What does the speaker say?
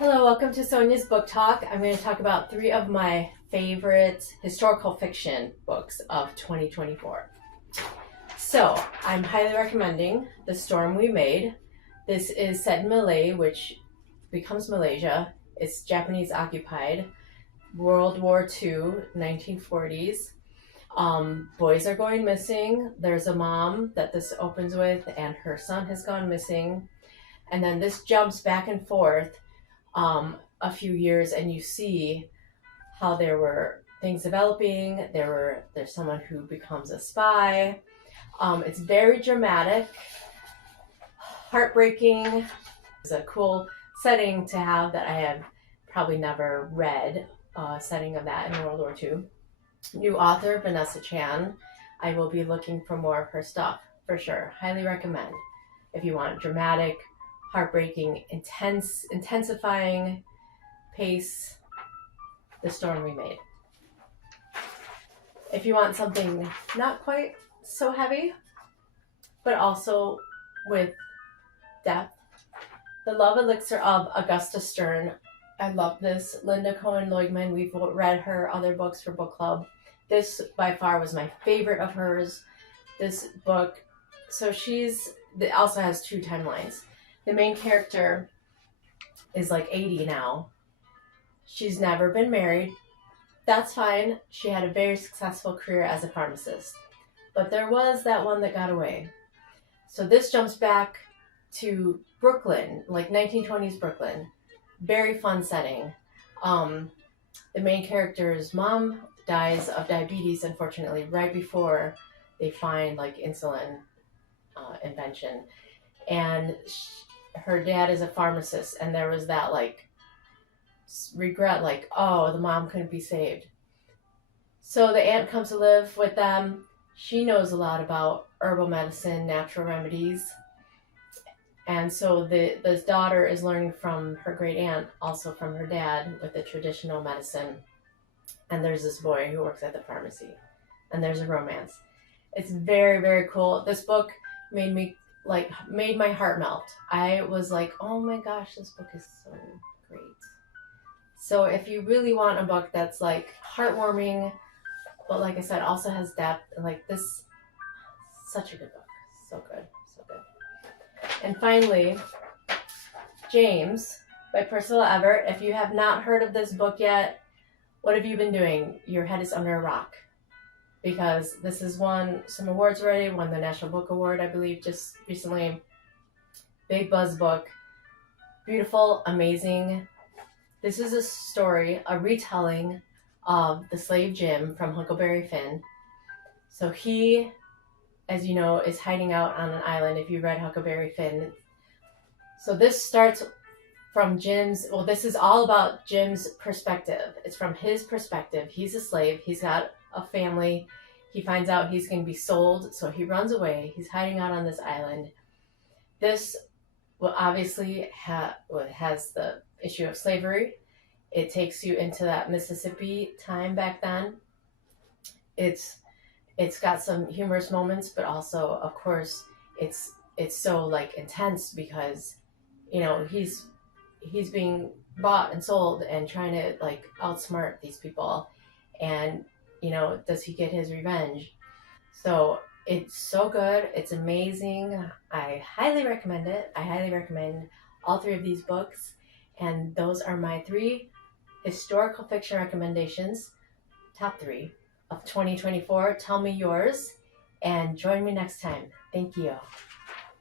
Hello, welcome to Sonia's Book Talk. I'm going to talk about three of my favorite historical fiction books of 2024. So, I'm highly recommending The Storm We Made. This is set in Malay, which becomes Malaysia. It's Japanese occupied. World War II, 1940s. Boys are going missing. There's a mom that this opens with, and her son has gone missing. And then this jumps back and forth a few years, and you see how there were things developing. There's someone who becomes a spy. It's very dramatic, heartbreaking. It's a cool setting to have that I have probably never read, setting of that in World War II. New author, Vanessa. I will be looking for more of her stuff, for sure. Highly recommend. If you want dramatic, heartbreaking, intensifying pace, The Storm We Made. If you want something not quite so heavy, but also with depth, The Love Elixir of Augusta. I love this. Lynda, Cohen, Loigman. We've read her other books for book club. This by far was my favorite of hers. This book, so it also has two timelines. The main character is like 80 now. She's never been married. That's fine. She had a very successful career as a pharmacist. But there was that one that got away. So this jumps back to Brooklyn, like 1920s Brooklyn. Very fun setting. The main character's mom dies of diabetes, unfortunately, right before they find like insulin invention. And her dad is a pharmacist, and there was that like regret, like, oh, the mom couldn't be saved. So the aunt comes to live with them. She knows a lot about herbal medicine, natural remedies. And so this daughter is learning from her great aunt, also from her dad, with the traditional medicine. And there's this boy who works at the pharmacy, and there's a romance. It's very, very cool. This book made my heart melt. I was like, oh my gosh, this book is so great. So if you really want a book that's like heartwarming, but like I said, also has depth, and like this, such a good book. So good, so good. And finally, James by Percival Everett. If you have not heard of this book yet, what have you been doing? Your head is under a rock. Because this has won some awards already, won the National Book Award, I believe, just recently. Big buzz book. Beautiful, amazing. This is a story, a retelling of the slave Jim from Huckleberry Finn. So he, as you know, is hiding out on an island, if you read Huckleberry Finn. So this starts from this is all about Jim's perspective. It's from his perspective. He's a slave. He's got a family. He finds out he's going to be sold, so he runs away. He's hiding out on this island. This will obviously has the issue of slavery. It takes you into that Mississippi time back then. It's got some humorous moments, but also, of course, it's so like intense because, you know, he's being bought and sold and trying to like outsmart these people. And, you know, does he get his revenge? So it's so good. It's amazing. I highly recommend it. I highly recommend all three of these books. And those are my three historical fiction recommendations, top three of 2024. Tell me yours and join me next time. Thank you.